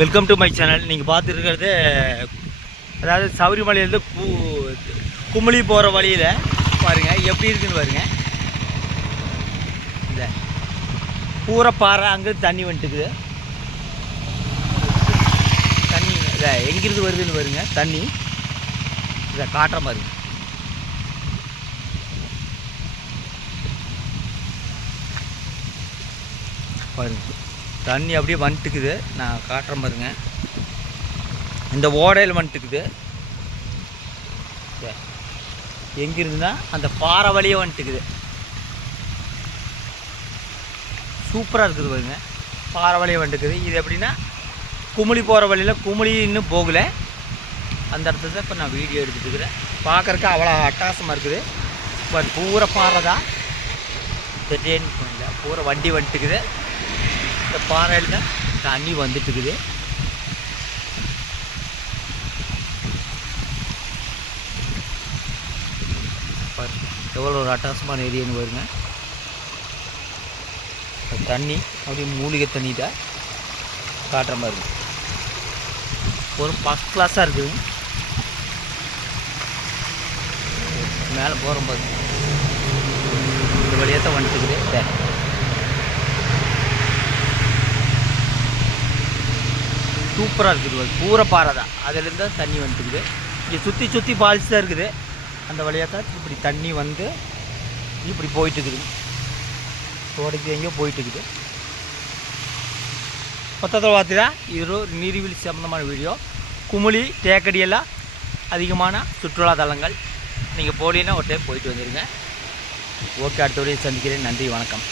Welcome to my channel நீங்கள் பார்த்துருக்கிறது அதாவது சபரிமலையிலேருந்து பூ குமிளி போகிற வழியில் பாருங்கள் எப்படி இருக்குன்னு பாருங்கள் இந்த பூரா பாறை அங்கே தண்ணி வந்துட்டுக்குது. தண்ணி இதை எங்கிருந்து வருதுன்னு பாருங்க தண்ணி. இதை காட்டுற மாதிரி. பாருங்கள் தண்ணி அப்படியே வந்துட்டுக்குது. நான் காட்டுறேன் பாருங்க. இந்த ஓடையில் வந்துட்டுக்குது. எங்கிருந்துன்னா அந்த பாறை வழியே வந்துட்டுக்குது. சூப்பராக இருக்குது பாருங்க. பாறை வழியே வந்துட்டுக்குது. இது எப்படின்னா குமிழி போகிற வழியில் குமிழி இன்னும் போகலை. அந்த இடத்துல இப்போ நான் வீடியோ எடுத்துட்டு இருக்கிறேன் பார்க்குறக்கு அவ்வளோ அட்டாசமாக இருக்குது. பட் பூரா பாறை தான். திடீர்னு பூரா வண்டி வந்துட்டுக்குது. இந்த பாறையில் தான் தண்ணி வந்துட்டு இருக்குது எவ்வளோ ஒரு அட்டாசமான ஏரியான்னு வருங்க இந்த தண்ணி அப்படியே மூலிகை தண்ணி தான் காட்டுற மாதிரி இருக்கும் ஒரு ஃபஸ்ட் கிளாஸாக இருக்குது. மேலே போகிற பாருங்க இந்த வழியாக தான் வந்துட்டுக்குது சூப்பராக இருக்குது அது பூரா பாறை தான். அதுலேருந்து தான் தண்ணி வந்துருக்குது. இங்கே சுற்றி சுற்றி ஃபால்ஸ் தான் இருக்குது. அந்த வழியாக தான் இப்படி தண்ணி வந்து இப்படி போயிட்டு இருக்குது தோடைக்கு எங்கேயோ போயிட்டு இருக்குது மொத்தத்தில் பார்த்தீங்கன்னா இது ஒரு நீர்வீழ்ச்சி சம்மந்தமான வீடியோ. குமுளி தேக்கடியெல்லாம் அதிகமான சுற்றுலா தலங்கள். நீங்கள் போலீன்னா ஒரு டைம் போயிட்டு வந்துடுங்க ஓகே அடுத்த சந்திக்கிறேன். நன்றி வணக்கம்.